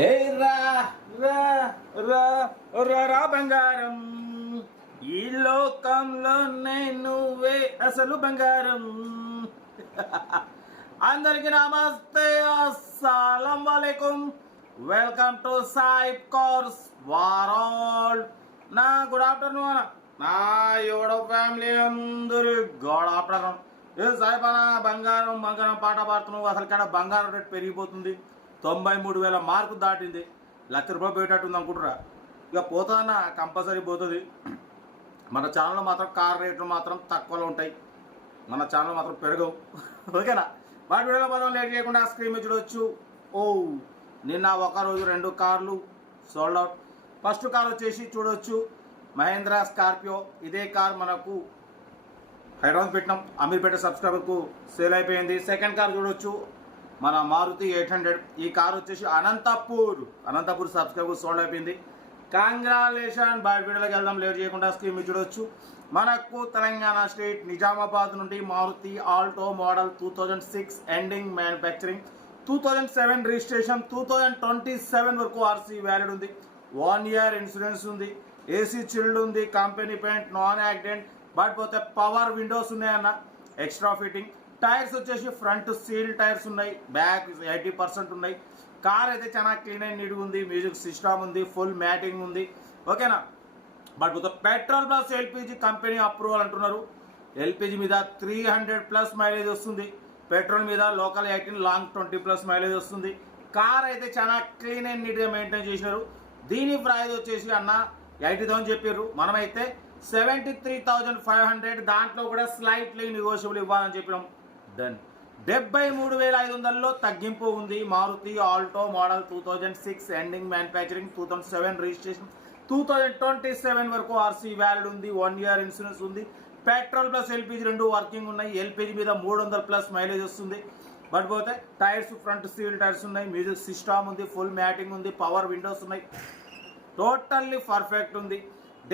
ఏ రా రా రా రా రా బంగారం, ఈ లోకంలో నువ్వే అసలు బంగారం. అందరికి నమస్తే, అస్సలం వాలేకుం. Welcome to Sai cars world. నా గుడ్ ఆఫ్టర్నూన్ నా యోడో ఫ్యామిలీ అందరు గుడ్ ఆఫ్టర్నూన్. ఏ సాయిబానా బంగారం బంగారం పాట పాడుతున్నావు, అసలు కాడ బంగారం రేటు పెరిగిపోతుంది. 93,000 మార్కు దాటింది. ₹1,00,000 పోయేటట్టుంది అనుకుంటురా. ఇక పోతుందన్న కంపల్సరీ పోతుంది. మన ఛానల్లో మాత్రం కార్ రేట్లు మాత్రం తక్కువలో ఉంటాయి, మన ఛానల్ మాత్రం పెరగవు. ఓకేనా? వాటి వీడియోలో మనం లేట్ చేయకుండా స్క్రీన్ మీద చూడవచ్చు. నిన్న ఒకరోజు 2 కార్లు సోల్డ్ అవుట్. ఫస్ట్ కార్ వచ్చేసి చూడవచ్చు మహేంద్ర స్కార్పియో. ఇదే కార్ మనకు హైదరాబాద్ పెట్టినాం, అమీర్పేట సబ్స్క్రైబర్కు సేల్ అయిపోయింది. సెకండ్ కార్ చూడవచ్చు మన మారుతి 800. ఈ కార్ వచ్చేసి అనంతపూర్ సబ్స్క్రైబర్ సోల్డ్ అయిపోయింది. కంగ్రాచులేషన్. బయట వీడియోలోకి వెళ్దాం, లేట్ చేయకుండా స్క్రీన్ మీద చూడవచ్చు. మనకు తెలంగాణ స్టేట్ నిజామాబాద్ నుండి Maruti Alto model 2006 ending manufacturing, 2007 registration, 2027 వరకు ఆర్సీ వ్యాలిడ్ ఉంది. 1 ఇయర్ ఇన్సూరెన్స్ ఉంది. ఏసీ చిల్డ్ ఉంది, company paint, non accident. But పోతే పవర్ విండోస్ ఉన్నాయన్న, ఎక్స్ట్రా ఫిట్టింగ్. టైర్స్ వచ్చేసి ఫ్రంట్ సీల్ టైర్స్ ఉన్నాయి, బ్యాక్ 80% ఉన్నాయి. కార్ అయితే చాలా క్లీన్ అండ్ నీట్గా ఉంది. మ్యూజిక్ సిస్టమ్ ఉంది, ఫుల్ మ్యాటింగ్ ఉంది. ఓకేనా? బట్ పోతే petrol plus LPG company approval అంటున్నారు. ఎల్పిజి మీద 300+ మైలేజ్ వస్తుంది, పెట్రోల్ మీద లోకల్ 18, లాంగ్ 20+ మైలేజ్ వస్తుంది. కార్ అయితే చాలా క్లీన్ అండ్ నీట్గా మెయింటైన్ చేసినారు. దీని ప్రైస్ వచ్చేసి అన్న 80,000 చెప్పారు. మనమైతే 73,500, దాంట్లో కూడా స్లైట్లీ నెగోషియబుల్ ఇవ్వాలని చెప్పినాం. డన్. 73,500లో తగ్గింపు ఉంది. Maruti Alto model 2006 ending manufacturing, 2007 registration, 2027 వరకు ఆర్సీ వ్యాలిడ్ ఉంది. 1 ఇయర్ ఇన్సూరెన్స్ ఉంది. పెట్రోల్ ప్లస్ ఎల్పిజి 2 వర్కింగ్ ఉన్నాయి. ఎల్పిజి మీద 300+ మైలేజ్ వస్తుంది. బట్ పోతే టైర్స్ ఫ్రంట్ సీల్ టైర్స్ ఉన్నాయి, మ్యూజిక్ సిస్టమ్ ఉంది, ఫుల్ మ్యాటింగ్ ఉంది, పవర్ విండోస్ ఉన్నాయి. టోటల్లీ పర్ఫెక్ట్ ఉంది.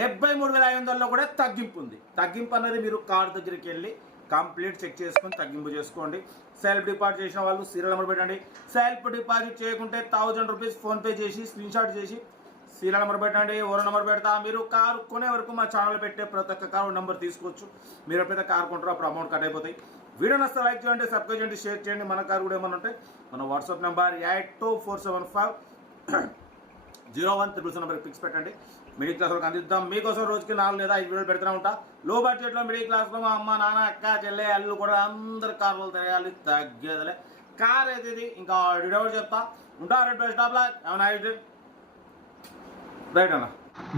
73,500లో కూడా తగ్గింపు ఉంది. తగ్గింపు అనేది మీరు కార్ దగ్గరికి వెళ్ళి కంప్లీట్ చెక్ చేసుకొని తగ్గింపు చేసుకోండి. సెల్ఫ్ డిపాజిట్ చేసిన వాళ్ళు సీరియల్ నెంబర్ పెట్టండి. సెల్ఫ్ డిపాజిట్ చేయకుంటే ₹1,000 ఫోన్పే చేసి స్క్రీన్షాట్ చేసి సీరియల్ నెంబర్ పెట్టండి. ఓరో నెంబర్ పెడతా. మీరు కారు కొనే వరకు మా ఛానల్ పెట్టే ప్రతి ఒక్క కారు నెంబర్ తీసుకోవచ్చు. మీరు ఎప్పుడైతే కారు కొంటారో అప్పుడు అమౌంట్ కట్ అయిపోతాయి. వీడియో నచ్చితే లైక్ చేయండి, సబ్స్క్రైబ్ చేయండి, షేర్ చేయండి. మన కారు కూడా ఏమన్నా ఉంటే మన వాట్సాప్ నెంబర్ 8247501300 నెంబర్కి ఫిక్స్ పెట్టండి. మిడిల్ క్లాస్ వాళ్ళకి అందిద్దాం. మీకోసం రోజుకి 4 లేదా 5 వీడియోలు పెడుతూ ఉంటా. లో బడ్జెట్లో మిడిల్ క్లాస్లో మా అమ్మ నాన్న అక్క చెల్లె అల్లు కూడా అందరు కార్లు తిరగాలి, తగ్గేదలే. కార్ అయితే ఇది ఇంకా డెలివరీ చెప్తా ఉంటా. Rate best of luck. ఏమన్నా రైట్ అన్న.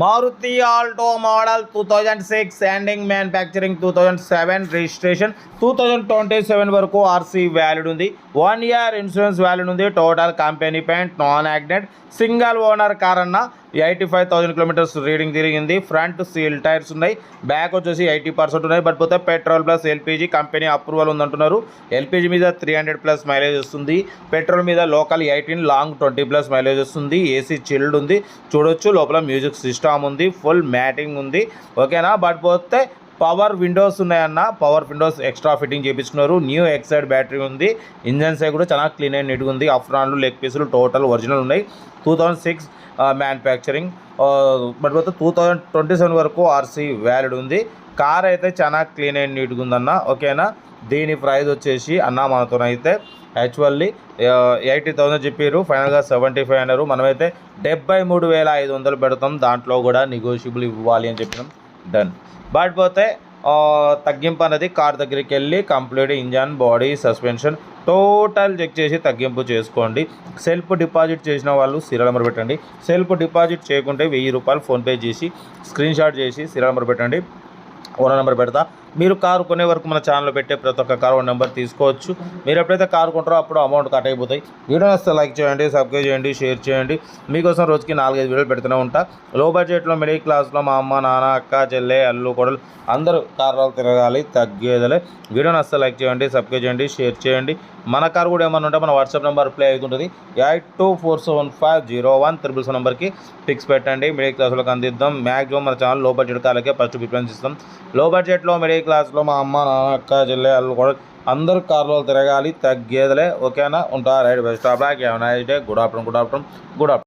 Maruti Alto model 2006 ending manufacturing, 2007 registration, 2027 వరకు ఆర్సీ వ్యాలిడ్ ఉంది. 1 ఇయర్ ఇన్సూరెన్స్ వ్యాలిడ్ ఉంది. Total company paint, non accident, single owner car అన్న. 85,000 కిలోమీటర్స్ రీడింగ్ తిరిగింది. ఫ్రంట్ సీల్ టైర్స్ ఉన్నాయి, బ్యాక్ వచ్చేసి 80% ఉన్నాయి. బట్ పోతే petrol plus LPG company approval ఉందంటున్నారు. ఎల్పిజి మీద 300+ మైలేజ్ వస్తుంది. పెట్రోల్ మీద లోకల్ 18, లాంగ్ 20+ మైలేజ్ వస్తుంది. ఏసీ చిల్డ్ ఉంది చూడొచ్చు. లోపల మ్యూజిక్ సిస్టమ్ ఉంది, ఫుల్ మ్యాటింగ్ ఉంది. ఓకేనా? బట్ పోతే పవర్ విండోస్ ఉన్నాయన్న, పవర్ విండోస్ ఎక్స్ట్రా ఫిట్టింగ్ చేయించుకున్నారు. న్యూ ఎక్సైడ్ బ్యాటరీ ఉంది. ఇంజన్ సైడ్ కూడా చాలా క్లీన్ అండ్ నీట్గా ఉంది. అఫ్రాన్లు లెగ్ పీసులు టోటల్ ఒరిజినల్ ఉన్నాయి. 2006 మ్యానుఫ్యాక్చరింగ్. బట్ పోతే 2027 వరకు ఆర్సీ వ్యాలిడ్ ఉంది. కార్ అయితే చాలా క్లీన్ అండ్ నీట్గా ఉందన్న. ఓకేనా? దీని ప్రైస్ వచ్చేసి అన్న మనతోనైతే యాక్చువల్లీ 80,000 చెప్పారు, ఫైనల్గా 75 అన్నారు. మనమైతే 73,500 పెడతాం. దాంట్లో కూడా నెగోషియబుల్ ఇవ్వాలి అని చెప్పినాం. డన్. బట్ పోతే తగ్గింపు అనేది కార్ దగ్గరికి వెళ్ళి complete engine, body, suspension total check చేసి తగ్గింపు చేసుకోండి. సెల్ఫ్ డిపాజిట్ చేసిన వాళ్ళు సీరియల్ నెంబర్ పెట్టండి. సెల్ఫ్ డిపాజిట్ చేయకుంటే ₹1,000 ఫోన్పే చేసి స్క్రీన్షాట్ చేసి సీరియల్ నెంబర్ పెట్టండి. ఓనర్ నెంబర్ పెడతా. మీరు కారు కొనే వరకు మన ఛానల్లో పెట్టే ప్రతి ఒక్క కారు నెంబర్ తీసుకోవచ్చు. మీరు ఎప్పుడైతే కారు కొంటారో అప్పుడు అమౌంట్ కట్ అయిపోతాయి. వీడియో వస్తే లైక్ చేయండి, సబ్స్క్రైబ్ చేయండి, షేర్ చేయండి. మీకోసం రోజుకి 4-5 వీడియోలు పెడుతూనే ఉంటా. లో బడ్జెట్లో మిడిల్ క్లాస్లో మా అమ్మ నాన్న అక్క చెల్లె అల్లు కొడలు అందరూ కార్లు తిరగాలి, తగ్గేదలే. వీడియో వస్తే లైక్ చేయండి, సబ్స్క్రైబ్ చేయండి, షేర్ చేయండి. మన కారు కూడా ఏమన్నా ఉంటే మన వాట్సాప్ నెంబర్ ప్లే అవుతుంటుంది. 8247501300 నెంబర్కి ఫిక్స్ పెట్టండి. మిడిల్ క్లాస్లోకి అందిద్దాం. మ్యాక్సిమం మన ఛానల్ లో బడ్జెట్ కార్లకే ఫస్ట్ ప్రిఫరెన్స్ ఇస్తాం. లో బడ్జెట్లో మిడిల్ క్లాస్లో మా అమ్మ నాన్న అక్క చెల్లె అల్లు కూడా అందరూ కార్లో తిరగాలి, తగ్గేదిలే. ఓకేనా, ఉంటా. Right, best of luck. Have a nice day. Good afternoon.